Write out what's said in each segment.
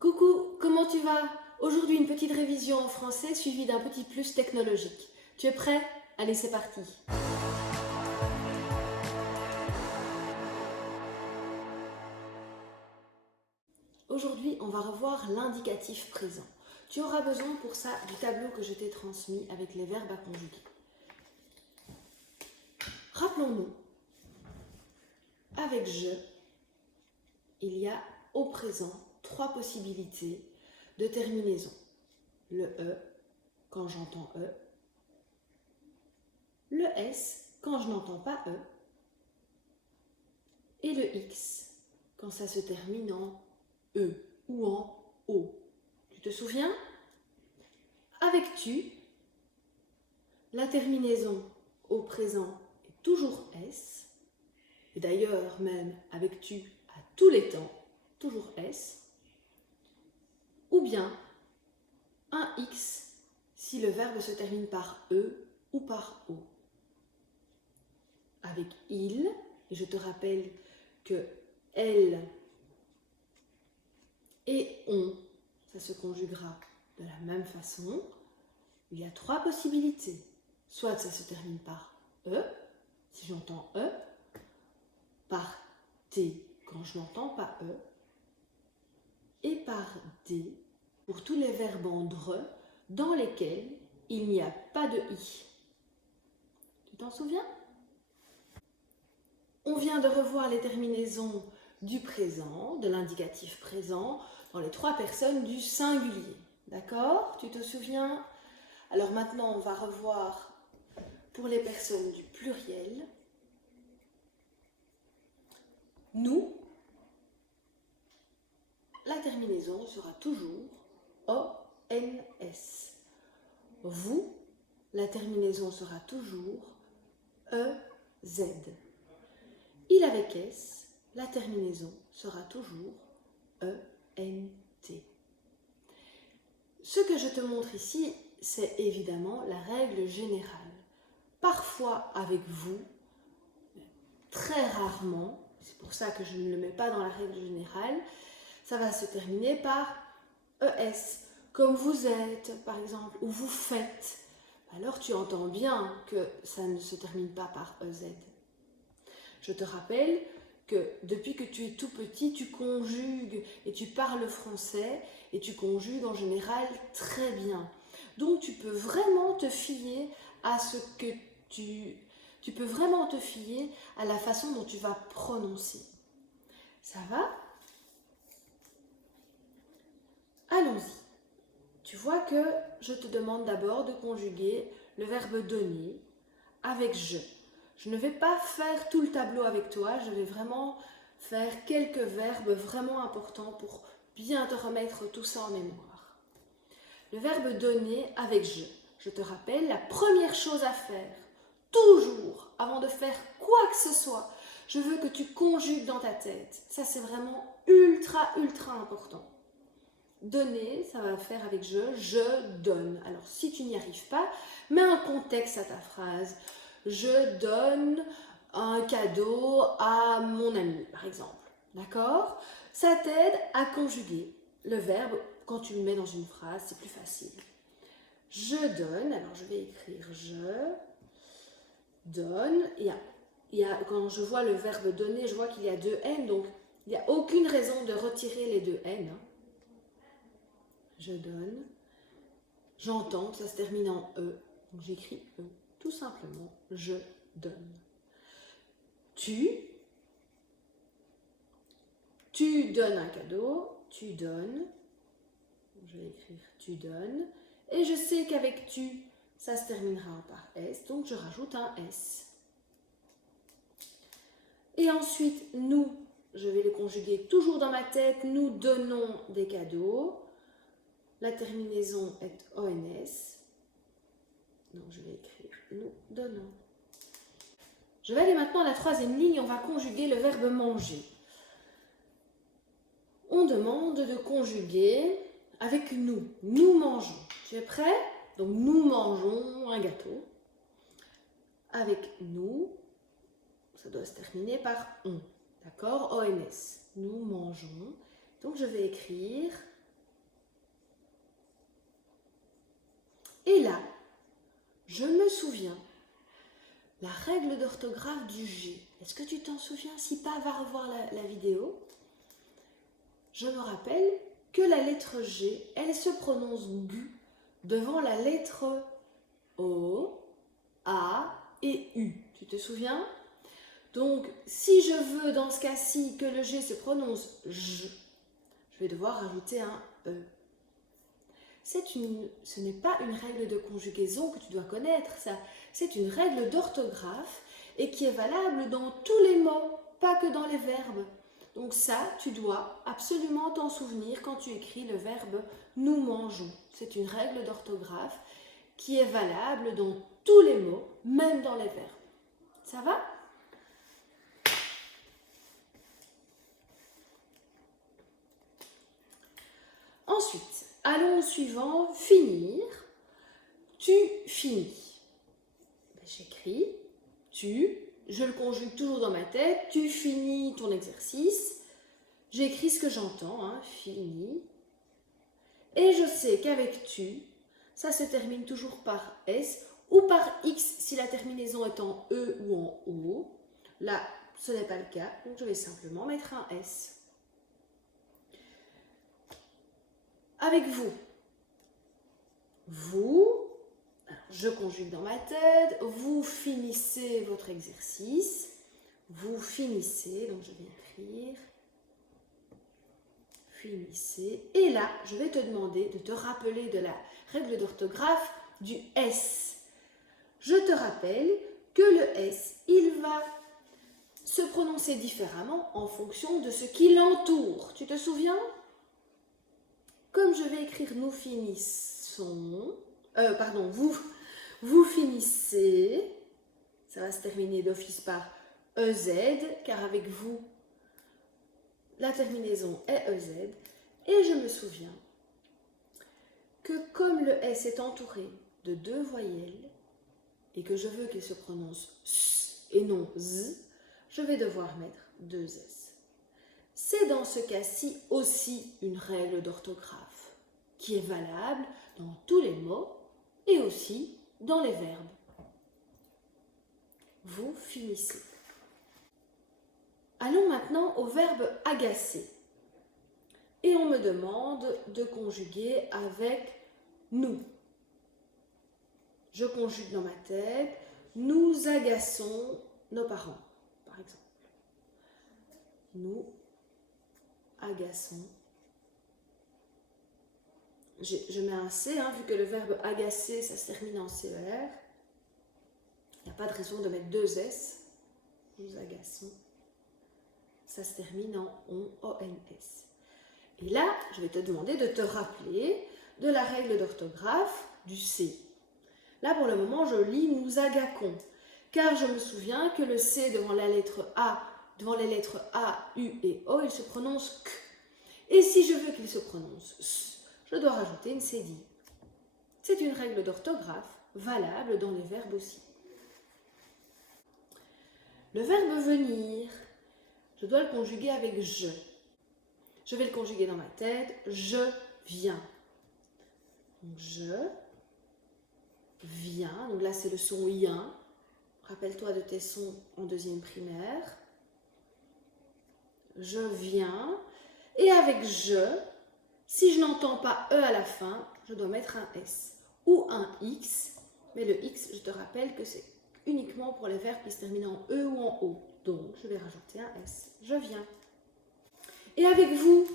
Coucou, comment tu vas? Aujourd'hui, une petite révision en français suivie d'un petit plus technologique. Tu es prêt? Allez, c'est parti. Aujourd'hui, on va revoir l'indicatif présent. Tu auras besoin pour ça du tableau que je t'ai transmis avec les verbes à conjuguer. Rappelons-nous, avec je, il y a au présent 3 possibilités de terminaison. Le E, quand j'entends E. Le S, quand je n'entends pas E. Et le X, quand ça se termine en E ou en O. Tu te souviens? Avec tu, la terminaison au présent est toujours S. Et d'ailleurs, même avec tu, à tous les temps, toujours S. Ou bien un X si le verbe se termine par E ou par O. Avec il, et je te rappelle que elle et on, ça se conjuguera de la même façon. Il y a 3 possibilités. Soit ça se termine par E, si j'entends E, par T quand je n'entends pas E, et par D pour tous les verbes en DRE dans lesquels il n'y a pas de I. Tu t'en souviens? On vient de revoir les terminaisons du présent, de l'indicatif présent, dans les 3 personnes du singulier. D'accord? Tu te souviens? Alors maintenant, on va revoir pour les personnes du pluriel. Nous, la terminaison sera toujours ONS. Vous, la terminaison sera toujours EZ. Il avec S, la terminaison sera toujours ENT. Ce que je te montre ici, c'est évidemment la règle générale. Parfois avec vous, très rarement, c'est pour ça que je ne le mets pas dans la règle générale, ça va se terminer par ES, comme vous êtes par exemple, ou vous faites. Alors tu entends bien que ça ne se termine pas par EZ. Je te rappelle que depuis que tu es tout petit, tu conjugues et tu parles français et tu conjugues en général très bien. Donc tu peux vraiment te fier à ce que tu peux vraiment te fier à la façon dont tu vas prononcer. Ça va? Allons-y. Tu vois que je te demande d'abord de conjuguer le verbe donner avec je. Je ne vais pas faire tout le tableau avec toi, je vais vraiment faire quelques verbes vraiment importants pour bien te remettre tout ça en mémoire. Le verbe donner avec je. Je te rappelle, la première chose à faire, toujours, avant de faire quoi que ce soit, je veux que tu conjugues dans ta tête. Ça, c'est vraiment ultra, ultra important. Donner, ça va faire avec je donne. Alors, si tu n'y arrives pas, mets un contexte à ta phrase. Je donne un cadeau à mon ami, par exemple. D'accord? Ça t'aide à conjuguer le verbe quand tu le mets dans une phrase, c'est plus facile. Je donne, alors je vais écrire je donne. Quand je vois le verbe donner, je vois qu'il y a 2 N, donc il n'y a aucune raison de retirer les 2 N. Je donne. J'entends, ça se termine en E, donc j'écris E. Tout simplement, je donne. Tu donnes un cadeau, tu donnes. Je vais écrire tu donnes. Et je sais qu'avec tu, ça se terminera par S, donc je rajoute un S. Et ensuite, nous, je vais le conjuguer toujours dans ma tête, nous donnons des cadeaux. La terminaison est ONS. Donc je vais écrire nous donnons. Je vais aller maintenant à la 3e ligne, on va conjuguer le verbe manger. On demande de conjuguer avec nous. Nous mangeons. Tu es prêt? Donc nous mangeons un gâteau. Avec nous, ça doit se terminer par on. D'accord? ONS. Nous mangeons. Donc je vais écrire je me souviens, la règle d'orthographe du G. Est-ce que tu t'en souviens? Si pas, va revoir la vidéo. Je me rappelle que la lettre G, elle se prononce G devant la lettre O, A et U. Tu te souviens? Donc, si je veux, dans ce cas-ci, que le G se prononce J, je vais devoir rajouter un E. Ce n'est pas une règle de conjugaison que tu dois connaître, ça. C'est une règle d'orthographe et qui est valable dans tous les mots, pas que dans les verbes. Donc ça, tu dois absolument t'en souvenir quand tu écris le verbe « nous mangeons ». C'est une règle d'orthographe qui est valable dans tous les mots, même dans les verbes. Ça va ? Ensuite, allons au suivant, finir. Tu finis. J'écris, tu, je le conjugue toujours dans ma tête, tu finis ton exercice. J'écris ce que j'entends, hein, fini. Et je sais qu'avec tu, ça se termine toujours par S ou par X si la terminaison est en E ou en O. Là, ce n'est pas le cas, donc je vais simplement mettre un S. Avec vous, alors je conjugue dans ma tête, vous finissez votre exercice, vous finissez, donc je vais écrire, finissez, et là, je vais te demander de te rappeler de la règle d'orthographe du S. Je te rappelle que le S, il va se prononcer différemment en fonction de ce qui l'entoure. Tu te souviens ? Comme je vais écrire nous finissons, vous finissez, ça va se terminer d'office par EZ, car avec vous, la terminaison est EZ, et je me souviens que comme le S est entouré de deux voyelles, et que je veux qu'il se prononce S et non Z, je vais devoir mettre deux S. C'est dans ce cas-ci aussi une règle d'orthographe qui est valable dans tous les mots et aussi dans les verbes. Vous finissez. Allons maintenant au verbe agacer. Et on me demande de conjuguer avec nous. Je conjugue dans ma tête, nous agaçons nos parents, par exemple. Nous agaçons. Je mets un C, hein, vu que le verbe agacer, ça se termine en CER. Il n'y a pas de raison de mettre deux S. Nous agaçons. Ça se termine en ONS. Et là, je vais te demander de te rappeler de la règle d'orthographe du C. Là, pour le moment, je lis nous agaquons, car je me souviens que le C devant la lettre A, devant les lettres A, U et O, il se prononce Q. Et si je veux qu'il se prononce S, je dois rajouter une cédille. C'est une règle d'orthographe valable dans les verbes aussi. Le verbe venir, je dois le conjuguer avec je. Je vais le conjuguer dans ma tête, je viens. Donc, je viens, donc là c'est le son ien. Rappelle-toi de tes sons en deuxième primaire. Je viens. Et avec je, si je n'entends pas E à la fin, je dois mettre un S ou un X. Mais le X, je te rappelle que c'est uniquement pour les verbes qui se terminent en E ou en O. Donc, je vais rajouter un S. Je viens. Et avec vous,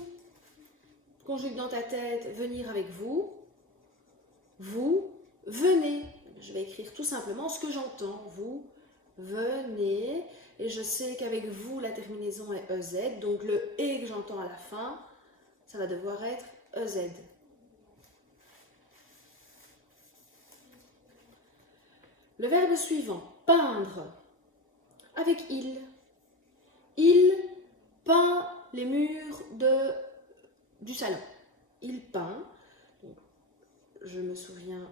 conjugue dans ta tête, venir avec vous. Vous venez. Je vais écrire tout simplement ce que j'entends. Vous venez. Et je sais qu'avec vous, la terminaison est EZ. Donc, le E que j'entends à la fin, ça va devoir être EZ. Le verbe suivant, peindre. Avec il. Il peint les murs du salon. Il peint. Donc, je me souviens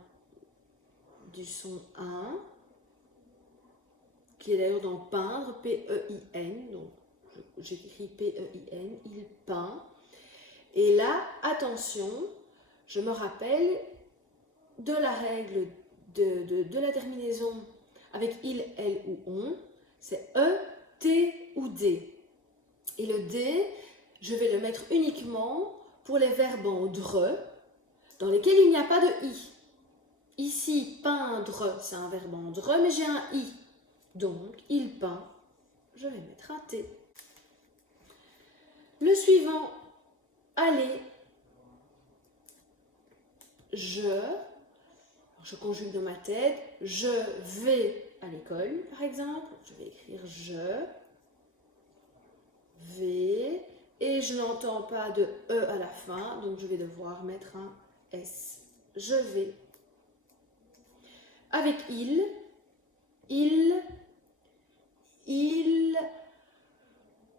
du son 1, qui est d'ailleurs dans peindre, P-E-I-N. Donc, j'écris P-E-I-N. Il peint. Et là, attention, je me rappelle de la règle de la terminaison avec il, elle ou on, c'est E, T ou D. Et le D, je vais le mettre uniquement pour les verbes en dre, dans lesquels il n'y a pas de i. Ici, peindre, c'est un verbe en dre, mais j'ai un i. Donc, il peint, je vais mettre un T. Le suivant, aller, je conjugue dans ma tête, je vais à l'école, par exemple, je vais écrire je vais, et je n'entends pas de E à la fin, donc je vais devoir mettre un S. Je vais. Avec il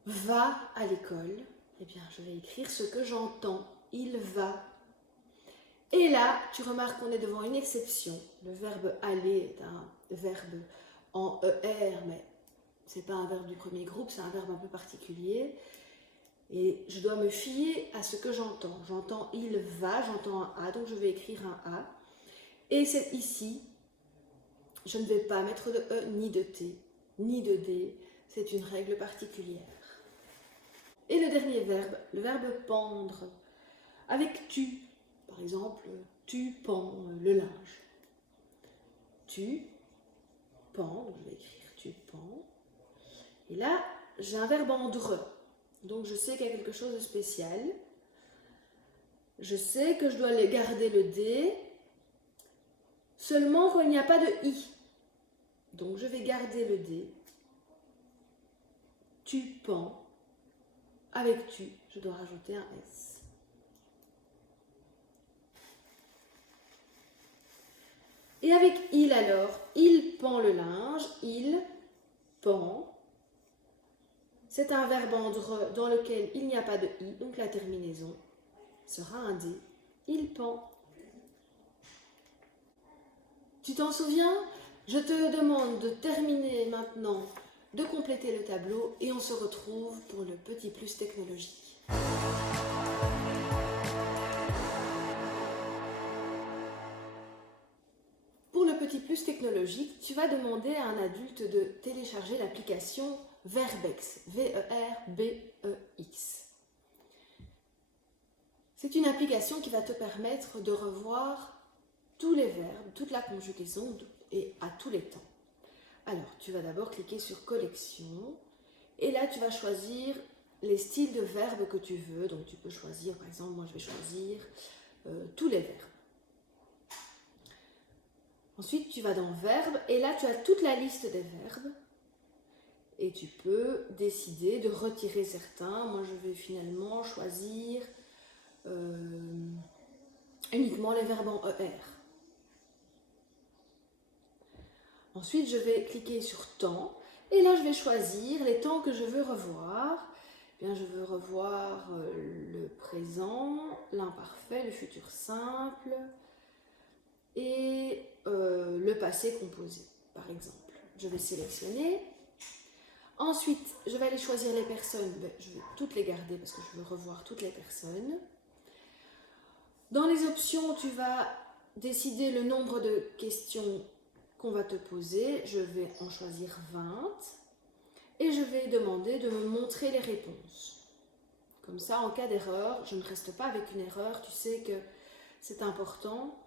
va à l'école. Eh bien, je vais écrire ce que j'entends. Il va. Et là, tu remarques qu'on est devant une exception. Le verbe aller est un verbe en ER, mais ce n'est pas un verbe du premier groupe, c'est un verbe un peu particulier. Et je dois me fier à ce que j'entends. J'entends il va, j'entends un A, donc je vais écrire un A. Et c'est ici, je ne vais pas mettre de E, ni de T, ni de D. C'est une règle particulière. Et le dernier verbe, le verbe pendre, avec tu. Par exemple, tu pends le linge. Tu pends, donc je vais écrire tu pends. Et là, j'ai un verbe en dre. Donc je sais qu'il y a quelque chose de spécial. Je sais que je dois garder le D, seulement quand il n'y a pas de I. Donc je vais garder le D. Tu pends. Avec tu, je dois rajouter un S. Et avec il alors, il pend le linge, il pend. C'est un verbe en dre dans lequel il n'y a pas de i, donc la terminaison sera un D. Il pend. Tu t'en souviens? Je te demande de terminer maintenant, de compléter le tableau et on se retrouve pour le petit plus technologique. Pour le petit plus technologique, tu vas demander à un adulte de télécharger l'application Verbex, V-E-R-B-E-X. C'est une application qui va te permettre de revoir tous les verbes, toute la conjugaison et à tous les temps. Alors, tu vas d'abord cliquer sur Collection et là, tu vas choisir les styles de verbes que tu veux. Donc, tu peux choisir, par exemple, moi je vais choisir tous les verbes. Ensuite, tu vas dans Verbes et là, tu as toute la liste des verbes et tu peux décider de retirer certains. Moi, je vais finalement choisir uniquement les verbes en ER. Ensuite, je vais cliquer sur Temps et là, je vais choisir les temps que je veux revoir. Eh bien, je veux revoir le présent, l'imparfait, le futur simple et le passé composé, par exemple. Je vais sélectionner. Ensuite, je vais aller choisir les personnes. Je vais toutes les garder parce que je veux revoir toutes les personnes. Dans les options, tu vas décider le nombre de questions qu'on va te poser. Je vais en choisir 20 et je vais demander de me montrer les réponses. Comme ça, en cas d'erreur, je ne reste pas avec une erreur. Tu sais que c'est important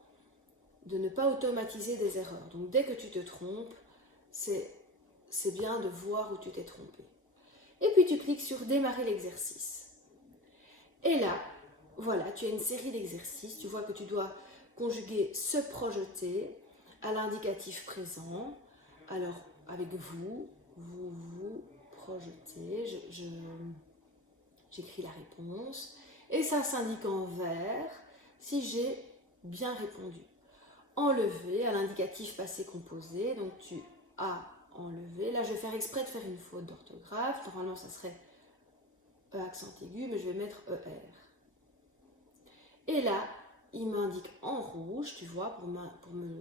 de ne pas automatiser des erreurs. Donc, dès que tu te trompes, c'est bien de voir où tu t'es trompé. Et puis, tu cliques sur Démarrer l'exercice. Et là, voilà, tu as une série d'exercices. Tu vois que tu dois conjuguer se projeter à l'indicatif présent. Alors, avec vous projetez. J'écris la réponse. Et ça s'indique en vert si j'ai bien répondu. Enlever à l'indicatif passé composé. Donc, tu as enlevé. Là, je vais faire exprès de faire une faute d'orthographe. Normalement, ça serait E accent aigu, mais je vais mettre ER. Et là, il m'indique en rouge, tu vois, pour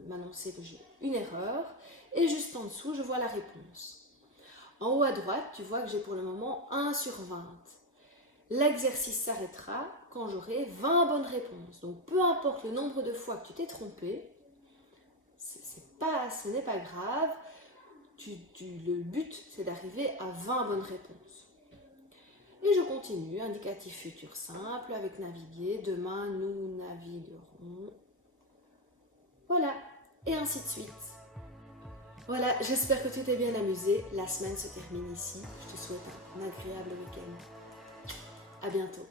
m'annoncer que j'ai une erreur. Et juste en dessous, je vois la réponse. En haut à droite, tu vois que j'ai pour le moment 1 sur 20. L'exercice s'arrêtera quand j'aurai 20 bonnes réponses. Donc, peu importe le nombre de fois que tu t'es trompé, c'est ce n'est pas grave. Le but, c'est d'arriver à 20 bonnes réponses. Et je continue, indicatif futur simple, avec naviguer, demain nous naviguerons. Voilà, et ainsi de suite. Voilà, j'espère que tu t'es bien amusé. La semaine se termine ici. Je te souhaite un agréable week-end. À bientôt.